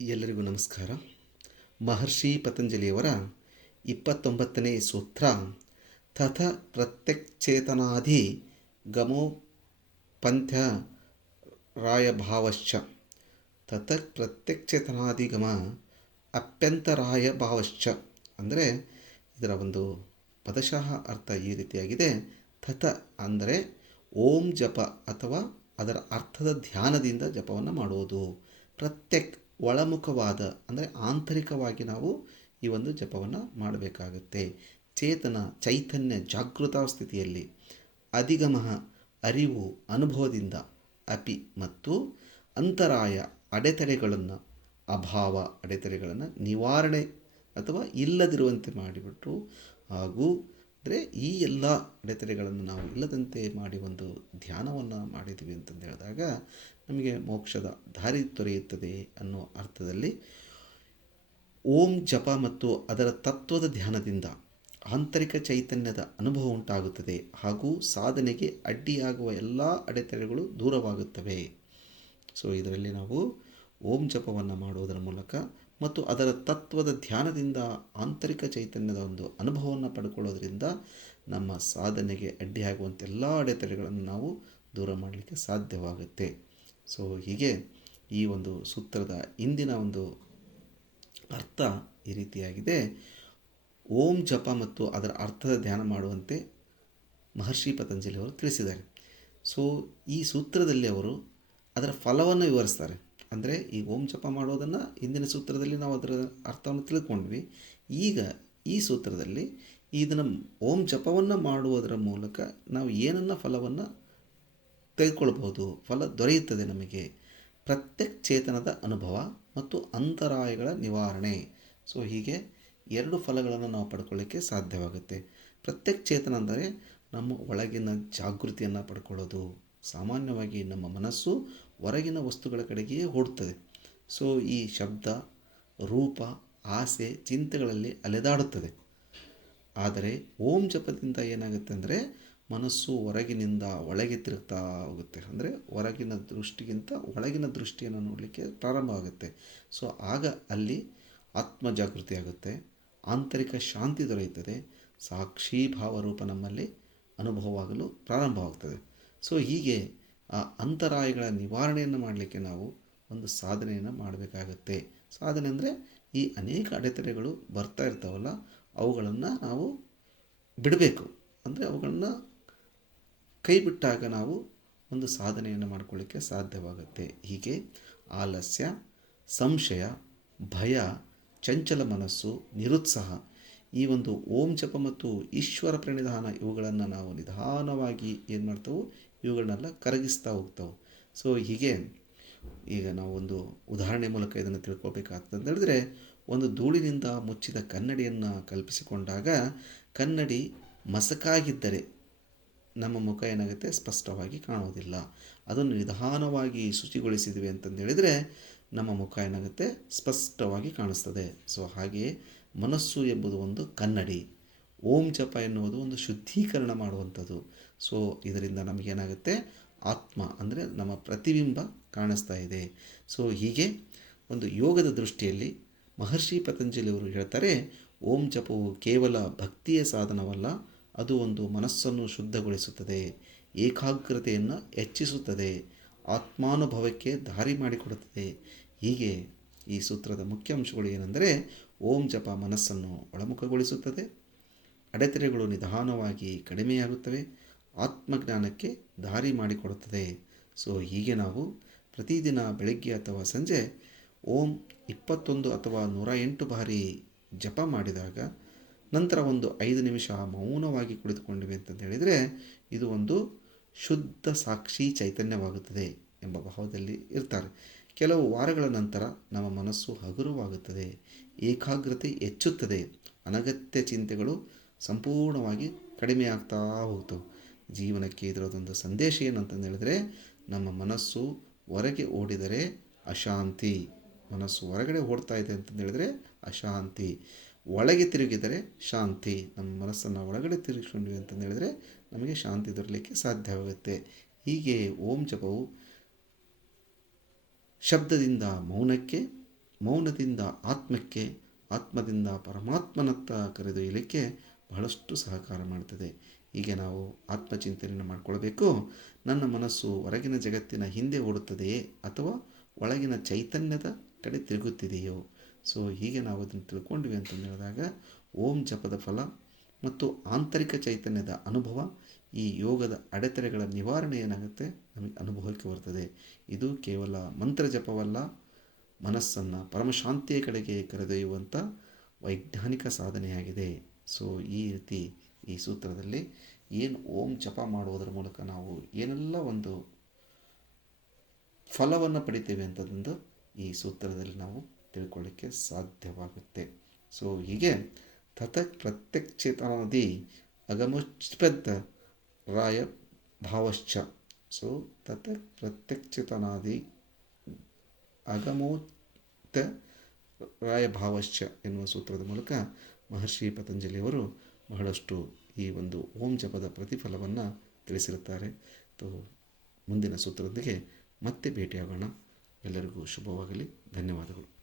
ಎಲ್ಲರಿಗೂ ನಮಸ್ಕಾರ. ಮಹರ್ಷಿ ಪತಂಜಲಿಯವರ 29ನೇ ಸೂತ್ರ ತಥ ಪ್ರತ್ಯಕ್ಷೇತನಾಧಿ ಗಮೋ ಪಂಥ್ಯ ರಾಯಭಾವಶ್ಚ. ತಥ ಪ್ರತ್ಯಕ್ಷೇತನಾಧಿಗಮ ಅಪ್ಯಂತರಾಯ ಭಾವಶ್ಚ ಅಂದರೆ ಇದರ ಒಂದು ಪದಶಃ ಅರ್ಥ ಈ ರೀತಿಯಾಗಿದೆ. ತಥ ಅಂದರೆ ಓಂ ಜಪ ಅಥವಾ ಅದರ ಅರ್ಥದ ಧ್ಯಾನದಿಂದ ಜಪವನ್ನು ಮಾಡುವುದು. ಪ್ರತ್ಯಕ್ ಒಳಮುಖವಾದ ಅಂದರೆ ಆಂತರಿಕವಾಗಿ ನಾವು ಈ ಒಂದು ಜಪವನ್ನು ಮಾಡಬೇಕಾಗುತ್ತೆ. ಚೇತನ ಚೈತನ್ಯ ಜಾಗೃತ ಸ್ಥಿತಿಯಲ್ಲಿ, ಅಧಿಗಮ ಅರಿವು ಅನುಭವದಿಂದ, ಅಪಿ ಮತ್ತು ಅಂತರಾಯ ಅಡೆತಡೆಗಳನ್ನು, ಅಭಾವ ಅಡೆತಡೆಗಳನ್ನು ನಿವಾರಣೆ ಅಥವಾ ಇಲ್ಲದಿರುವಂತೆ ಮಾಡಿಬಿಟ್ಟು, ಹಾಗೂ ಅಂದರೆ ಈ ಎಲ್ಲ ಅಡೆತಡೆಗಳನ್ನು ನಾವು ಇಲ್ಲದಂತೆ ಮಾಡಿ ಒಂದು ಧ್ಯಾನವನ್ನು ಮಾಡಿದ್ವಿ ಅಂತಂದು ಹೇಳಿದಾಗ ನಮಗೆ ಮೋಕ್ಷದ ದಾರಿ ದೊರೆಯುತ್ತದೆ ಅನ್ನೋ ಅರ್ಥದಲ್ಲಿ ಓಂ ಜಪ ಮತ್ತು ಅದರ ತತ್ವದ ಧ್ಯಾನದಿಂದ ಆಂತರಿಕ ಚೈತನ್ಯದ ಅನುಭವ ಉಂಟಾಗುತ್ತದೆ ಹಾಗೂ ಸಾಧನೆಗೆ ಅಡ್ಡಿಯಾಗುವ ಎಲ್ಲ ಅಡೆತಡೆಗಳು ದೂರವಾಗುತ್ತವೆ. ಸೊ ಇದರಲ್ಲಿ ನಾವು ಓಂ ಜಪವನ್ನು ಮಾಡುವುದರ ಮೂಲಕ ಮತ್ತು ಅದರ ತತ್ವದ ಧ್ಯಾನದಿಂದ ಆಂತರಿಕ ಚೈತನ್ಯದ ಒಂದು ಅನುಭವವನ್ನು ಪಡ್ಕೊಳ್ಳೋದ್ರಿಂದ ನಮ್ಮ ಸಾಧನೆಗೆ ಅಡ್ಡಿಯಾಗುವಂಥ ಎಲ್ಲ ಅಡೆತಡೆಗಳನ್ನು ನಾವು ದೂರ ಮಾಡಲಿಕ್ಕೆ ಸಾಧ್ಯವಾಗುತ್ತೆ. ಸೊ ಹೀಗೆ ಈ ಒಂದು ಸೂತ್ರದ ಇಂದಿನ ಒಂದು ಅರ್ಥ ಈ ರೀತಿಯಾಗಿದೆ. ಓಂ ಜಪ ಮತ್ತು ಅದರ ಅರ್ಥದ ಧ್ಯಾನ ಮಾಡುವಂತೆ ಮಹರ್ಷಿ ಪತಂಜಲಿಯವರು ತಿಳಿಸಿದ್ದಾರೆ. ಸೊ ಈ ಸೂತ್ರದಲ್ಲಿ ಅವರು ಅದರ ಫಲವನ್ನು ವಿವರಿಸ್ತಾರೆ. ಅಂದರೆ ಈ ಓಂ ಜಪ ಮಾಡೋದನ್ನು ಹಿಂದಿನ ಸೂತ್ರದಲ್ಲಿ ನಾವು ಅದರ ಅರ್ಥವನ್ನು ತಿಳ್ಕೊಂಡ್ವಿ. ಈಗ ಈ ಸೂತ್ರದಲ್ಲಿ ಇದನ್ನು ಓಂ ಜಪವನ್ನು ಮಾಡುವುದರ ಮೂಲಕ ನಾವು ಏನನ್ನು ಫಲವನ್ನು ತೆಗೆದುಕೊಳ್ಬೋದು, ಫಲ ದೊರೆಯುತ್ತದೆ ನಮಗೆ. ಪ್ರತ್ಯಕ್ ಚೇತನದ ಅನುಭವ ಮತ್ತು ಅಂತರಾಯಗಳ ನಿವಾರಣೆ. ಸೊ ಹೀಗೆ ಎರಡು ಫಲಗಳನ್ನು ನಾವು ಪಡ್ಕೊಳ್ಳಿಕ್ಕೆ ಸಾಧ್ಯವಾಗುತ್ತೆ. ಪ್ರತ್ಯಕ್ ಚೇತನ ಅಂದರೆ ನಮ್ಮ ಒಳಗಿನ ಜಾಗೃತಿಯನ್ನು ಪಡ್ಕೊಳ್ಳೋದು. ಸಾಮಾನ್ಯವಾಗಿ ನಮ್ಮ ಮನಸ್ಸು ಹೊರಗಿನ ವಸ್ತುಗಳ ಕಡೆಗೆಯೇ ಓಡುತ್ತದೆ. ಸೊ ಈ ಶಬ್ದ, ರೂಪ, ಆಸೆ, ಚಿಂತೆಗಳಲ್ಲಿ ಅಲೆದಾಡುತ್ತದೆ. ಆದರೆ ಓಂ ಜಪದಿಂದ ಏನಾಗುತ್ತೆ ಅಂದರೆ ಮನಸ್ಸು ಹೊರಗಿನಿಂದ ಒಳಗೆ ತಿರುಗ್ತಾ ಹೋಗುತ್ತೆ. ಅಂದರೆ ಹೊರಗಿನ ದೃಷ್ಟಿಗಿಂತ ಒಳಗಿನ ದೃಷ್ಟಿಯನ್ನು ನೋಡಲಿಕ್ಕೆ ಪ್ರಾರಂಭ ಆಗುತ್ತೆ. ಸೊ ಆಗ ಅಲ್ಲಿ ಆತ್ಮ ಜಾಗೃತಿ ಆಗುತ್ತೆ, ಆಂತರಿಕ ಶಾಂತಿ ದೊರೆಯುತ್ತದೆ, ಸಾಕ್ಷಿ ಭಾವರೂಪ ನಮ್ಮಲ್ಲಿ ಅನುಭವವಾಗಲು ಪ್ರಾರಂಭವಾಗ್ತದೆ. ಸೊ ಹೀಗೆ ಆ ಅಂತರಾಯಗಳ ನಿವಾರಣೆಯನ್ನು ಮಾಡಲಿಕ್ಕೆ ನಾವು ಒಂದು ಸಾಧನೆಯನ್ನು ಮಾಡಬೇಕಾಗತ್ತೆ. ಸಾಧನೆ ಅಂದರೆ ಈ ಅನೇಕ ಅಡೆತಡೆಗಳು ಬರ್ತಾ ಇರ್ತಾವಲ್ಲ, ಅವುಗಳನ್ನು ನಾವು ಬಿಡಬೇಕು. ಅಂದರೆ ಅವುಗಳನ್ನು ಕೈ ಬಿಟ್ಟಾಗ ನಾವು ಒಂದು ಸಾಧನೆಯನ್ನು ಮಾಡಿಕೊಳ್ಳಿಕ್ಕೆ ಸಾಧ್ಯವಾಗುತ್ತೆ. ಹೀಗೆ ಆಲಸ್ಯ, ಸಂಶಯ, ಭಯ, ಚಂಚಲ ಮನಸ್ಸು, ನಿರುತ್ಸಾಹ, ಈ ಒಂದು ಓಂ ಜಪ ಮತ್ತು ಈಶ್ವರ ಪ್ರಣಿಧಾನ ಇವುಗಳನ್ನು ನಾವು ನಿಧಾನವಾಗಿ ಏನು ಮಾಡ್ತೇವೆ, ಇವುಗಳನ್ನೆಲ್ಲ ಕರಗಿಸ್ತಾ ಹೋಗ್ತಾವೆ. ಸೊ ಹೀಗೆ ಈಗ ನಾವು ಒಂದು ಉದಾಹರಣೆ ಮೂಲಕ ಇದನ್ನು ತಿಳ್ಕೊಳ್ಬೇಕಾಗ್ತದೆ. ಅಂತ ಹೇಳಿದ್ರೆ, ಒಂದು ಧೂಳಿನಿಂದ ಮುಚ್ಚಿದ ಕನ್ನಡಿಯನ್ನು ಕಲ್ಪಿಸಿಕೊಂಡಾಗ ಕನ್ನಡಿ ಮಸಕಾಗಿದ್ದರೆ ನಮ್ಮ ಮುಖ ಏನಾಗುತ್ತೆ, ಸ್ಪಷ್ಟವಾಗಿ ಕಾಣೋದಿಲ್ಲ. ಅದನ್ನು ನಿಧಾನವಾಗಿ ಶುಚಿಗೊಳಿಸಿದ್ವಿ ಅಂತಂದು ಹೇಳಿದರೆ ನಮ್ಮ ಮುಖ ಏನಾಗುತ್ತೆ, ಸ್ಪಷ್ಟವಾಗಿ ಕಾಣಿಸ್ತದೆ. ಸೊ ಹಾಗೆಯೇ ಮನಸ್ಸು ಎಂಬುದು ಒಂದು ಕನ್ನಡಿ, ಓಂ ಜಪ ಎನ್ನುವುದು ಒಂದು ಶುದ್ಧೀಕರಣ ಮಾಡುವಂಥದ್ದು. ಸೊ ಇದರಿಂದ ನಮಗೇನಾಗುತ್ತೆ, ಆತ್ಮ ಅಂದರೆ ನಮ್ಮ ಪ್ರತಿಬಿಂಬ ಕಾಣಿಸ್ತಾ ಇದೆ. ಸೊ ಹೀಗೆ ಒಂದು ಯೋಗದ ದೃಷ್ಟಿಯಲ್ಲಿ ಮಹರ್ಷಿ ಪತಂಜಲಿಯವರು ಹೇಳ್ತಾರೆ, ಓಂ ಜಪವು ಕೇವಲ ಭಕ್ತಿಯ ಸಾಧನವಲ್ಲ, ಅದು ಒಂದು ಮನಸ್ಸನ್ನು ಶುದ್ಧಗೊಳಿಸುತ್ತದೆ, ಏಕಾಗ್ರತೆಯನ್ನು ಹೆಚ್ಚಿಸುತ್ತದೆ, ಆತ್ಮಾನುಭವಕ್ಕೆ ದಾರಿ ಮಾಡಿಕೊಡುತ್ತದೆ. ಹೀಗೆ ಈ ಸೂತ್ರದ ಮುಖ್ಯ ಅಂಶಗಳು ಏನೆಂದರೆ, ಓಂ ಜಪ ಮನಸ್ಸನ್ನು ಒಳಮುಖಗೊಳಿಸುತ್ತದೆ, ಅಡೆತಡೆಗಳು ನಿಧಾನವಾಗಿ ಕಡಿಮೆಯಾಗುತ್ತವೆ, ಆತ್ಮಜ್ಞಾನಕ್ಕೆ ದಾರಿ ಮಾಡಿಕೊಡುತ್ತದೆ. ಸೊ ಹೀಗೆ ನಾವು ಪ್ರತಿದಿನ ಬೆಳಗ್ಗೆ ಅಥವಾ ಸಂಜೆ ಓಂ 21 ಅಥವಾ 108 ಬಾರಿ ಜಪ ಮಾಡಿದಾಗ ನಂತರ ಒಂದು 5 ನಿಮಿಷ ಮೌನವಾಗಿ ಕುಳಿತುಕೊಂಡಿವೆ ಅಂತಂದು ಹೇಳಿದರೆ ಇದು ಒಂದು ಶುದ್ಧ ಸಾಕ್ಷಿ ಚೈತನ್ಯವಾಗುತ್ತದೆ ಎಂಬ ಭಾವದಲ್ಲಿ ಇರ್ತಾರೆ. ಕೆಲವು ವಾರಗಳ ನಂತರ ನಮ್ಮ ಮನಸ್ಸು ಹಗುರವಾಗುತ್ತದೆ, ಏಕಾಗ್ರತೆ ಹೆಚ್ಚುತ್ತದೆ, ಅನಗತ್ಯ ಚಿಂತೆಗಳು ಸಂಪೂರ್ಣವಾಗಿ ಕಡಿಮೆಯಾಗ್ತಾ ಹೋಗ್ತವೆ. ಜೀವನಕ್ಕೆ ಇದರದೊಂದು ಸಂದೇಶ ಏನಂತಂದು ಹೇಳಿದ್ರೆ, ನಮ್ಮ ಮನಸ್ಸು ಹೊರಗೆ ಓಡಿದರೆ ಅಶಾಂತಿ, ಮನಸ್ಸು ಹೊರಗಡೆ ಓಡ್ತಾ ಇದೆ ಅಂತಂದು ಹೇಳಿದರೆ ಅಶಾಂತಿ, ಒಳಗೆ ತಿರುಗಿದರೆ ಶಾಂತಿ. ನಮ್ಮ ಮನಸ್ಸನ್ನು ಒಳಗಡೆ ತಿರುಗಿಸ್ಕೊಂಡ್ವಿ ಅಂತಂದು ಹೇಳಿದರೆ ನಮಗೆ ಶಾಂತಿ ದೊರಲಿಕ್ಕೆ ಸಾಧ್ಯವಾಗುತ್ತೆ. ಹೀಗೆ ಓಂ ಜಪವು ಶಬ್ದದಿಂದ ಮೌನಕ್ಕೆ ಮೌನದಿಂದ ಆತ್ಮಕ್ಕೆ, ಆತ್ಮದಿಂದ ಪರಮಾತ್ಮನತ್ತ ಕರೆದೊಯ್ಯಲಿಕ್ಕೆ ಬಹಳಷ್ಟು ಸಹಕಾರ ಮಾಡ್ತದೆ. ಹೀಗೆ ನಾವು ಆತ್ಮಚಿಂತನೆಯನ್ನು ಮಾಡಿಕೊಳ್ಬೇಕು. ನನ್ನ ಮನಸ್ಸು ಹೊರಗಿನ ಜಗತ್ತಿನ ಹಿಂದೆ ಓಡುತ್ತದೆಯೇ ಅಥವಾ ಒಳಗಿನ ಚೈತನ್ಯದ ಕಡೆ ತಿರುಗುತ್ತಿದೆಯೋ? ಸೊ ಹೀಗೆ ನಾವು ಅದನ್ನು ತಿಳ್ಕೊಂಡ್ವಿ ಅಂತಂದು ಹೇಳಿದಾಗ ಓಂ ಜಪದ ಫಲ ಮತ್ತು ಆಂತರಿಕ ಚೈತನ್ಯದ ಅನುಭವ, ಈ ಯೋಗದ ಅಡೆತಡೆಗಳ ನಿವಾರಣೆ ಏನಾಗುತ್ತೆ ನಮಗೆ ಅನುಭವಕ್ಕೆ ಬರ್ತದೆ. ಇದು ಕೇವಲ ಮಂತ್ರ ಜಪವಲ್ಲ, ಮನಸ್ಸನ್ನು ಪರಮಶಾಂತಿಯ ಕಡೆಗೆ ಕರೆದೊಯ್ಯುವಂಥ ವೈಜ್ಞಾನಿಕ ಸಾಧನೆಯಾಗಿದೆ. ಸೊ ಈ ರೀತಿ ಈ ಸೂತ್ರದಲ್ಲಿ ಏನು ಓಂ ಜಪ ಮಾಡುವುದರ ಮೂಲಕ ನಾವು ಏನೆಲ್ಲ ಒಂದು ಫಲವನ್ನು ಪಡಿತೇವೆ ಅಂತಂದು ಈ ಸೂತ್ರದಲ್ಲಿ ನಾವು ತಿಳ್ಕೊಳ್ಳಿಕ್ಕೆ ಸಾಧ್ಯವಾಗುತ್ತೆ. ಸೊ ಹೀಗೆ ತತಃ ಪ್ರತ್ಯಕ್ಷೇತನಾದಿ ಅಗಮೋಚ್ಪದ ರಾಯ ಭಾವಶ್ಚ. ಸೊ ತತಃ ಪ್ರತ್ಯಕ್ಷೇತನಾದಿ ಅಗಮೋಕ್ತ ರಾಯ ಭಾವಶ್ಚ ಎನ್ನುವ ಸೂತ್ರದ ಮೂಲಕ ಮಹರ್ಷಿ ಪತಂಜಲಿಯವರು ಬಹಳಷ್ಟು ಈ ಒಂದು ಓಂ ಜಪದ ಪ್ರತಿಫಲವನ್ನು ತಿಳಿಸಿರುತ್ತಾರೆ. ಮುಂದಿನ ಸೂತ್ರದೊಂದಿಗೆ ಮತ್ತೆ ಭೇಟಿಯಾಗೋಣ. ಎಲ್ಲರಿಗೂ ಶುಭವಾಗಲಿ. ಧನ್ಯವಾದಗಳು.